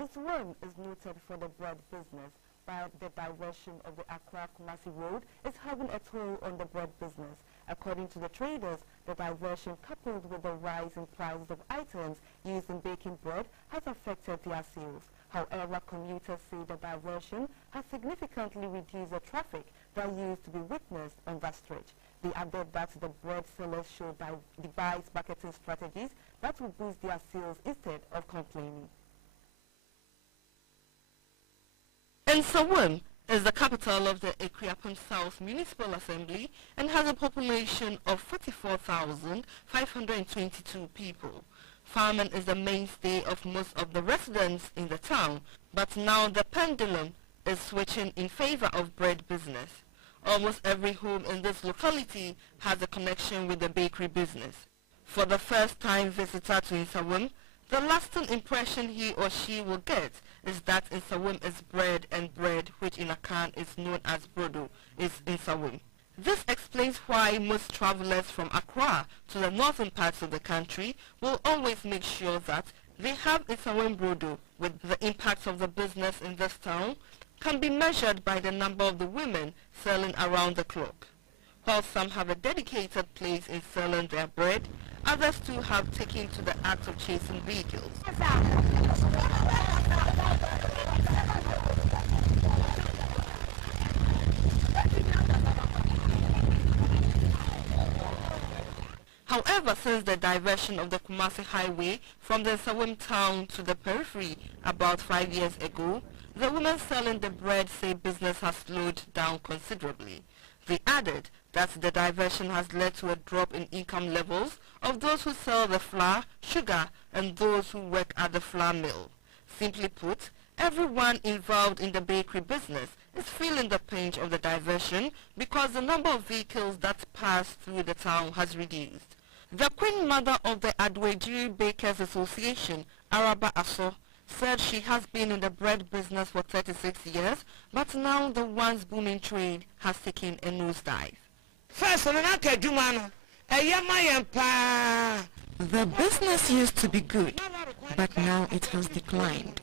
Nsawam is noted for the bread business, but the diversion of the Accra-Kumasi road is having a toll on the bread business. According to the traders, the diversion coupled with the rise in prices of items used in baking bread has affected their sales. However, commuters say the diversion has significantly reduced the traffic that used to be witnessed on that stretch. They added that the bread sellers should devise marketing strategies that will boost their sales instead of complaining. Nsawam is the capital of the Accra-Kumasi Municipal Assembly and has a population of 44,522 people. Farming is the mainstay of most of the residents in the town, but now the pendulum is switching in favor of bread business. Almost every home in this locality has a connection with the bakery business. For the first-time visitor to Nsawam, the lasting impression he or she will get is that Nsawam is bread, and bread, which in Akan is known as brodo, is Nsawam. This explains why most travelers from Accra to the northern parts of the country will always make sure that they have Nsawam brodo. With the impact of the business in this town can be measured by the number of the women selling around the clock. While some have a dedicated place in selling their bread, others too have taken to the act of chasing vehicles. However, since the diversion of the Kumasi highway from the Nsawam town to the periphery about 5 years ago, the women selling the bread say business has slowed down considerably. They added that the diversion has led to a drop in income levels of those who sell the flour, sugar, and those who work at the flour mill. Simply put, everyone involved in the bakery business is feeling the pinch of the diversion because the number of vehicles that pass through the town has reduced. The Queen Mother of the Adwejiri Bakers Association, Araba Aso, said she has been in the bread business for 36 years, but now the once booming trade has taken a nosedive. The business used to be good, but now it has declined.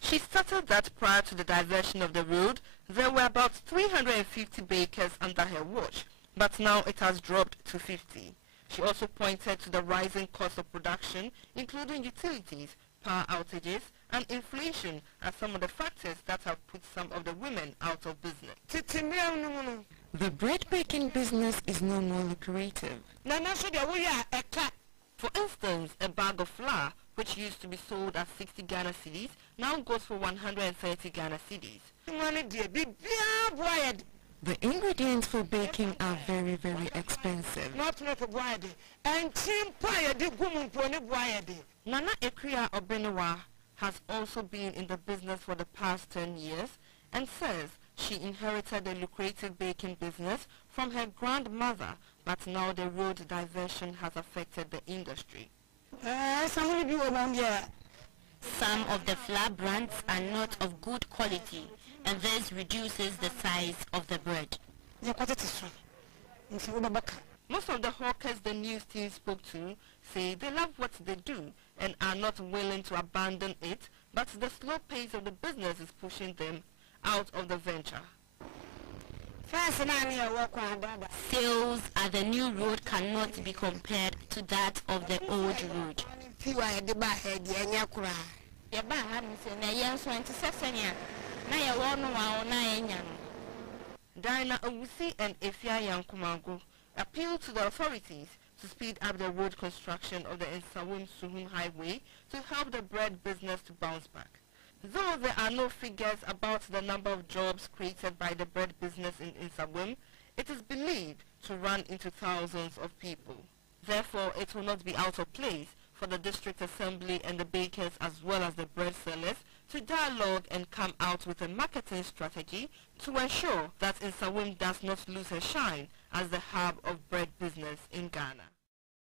She stated that prior to the diversion of the road, there were about 350 bakers under her watch, but now it has dropped to 50. She also pointed to the rising cost of production, including utilities, power outages, and inflation as some of the factors that have put some of the women out of business. The bread baking business is no more lucrative. For instance, a bag of flour, which used to be sold at 60 Ghana cedis, now goes for 130 Ghana cedis. The ingredients for baking are very, very expensive. Nana Ekria Obenewa has also been in the business for the past 10 years and says she inherited a lucrative baking business from her grandmother, but now the road diversion has affected the industry. Some of the flour brands are not of good quality, and this reduces the size of the bread. Most of the hawkers the news team spoke to say they love what they do and are not willing to abandon it, but the slow pace of the business is pushing them out of the venture. Sales at the new road cannot be compared to that of the old road. Diana Owusi and Efia Yankumango appealed to the authorities to speed up the road construction of the Nsawam-Suhum highway to help the bread business to bounce back. Though there are no figures about the number of jobs created by the bread business in Nsawam, it is believed to run into thousands of people. Therefore, it will not be out of place for the district assembly and the bakers as well as the bread sellers to dialogue and come out with a marketing strategy to ensure that Nsawam does not lose her shine as the hub of bread business in Ghana.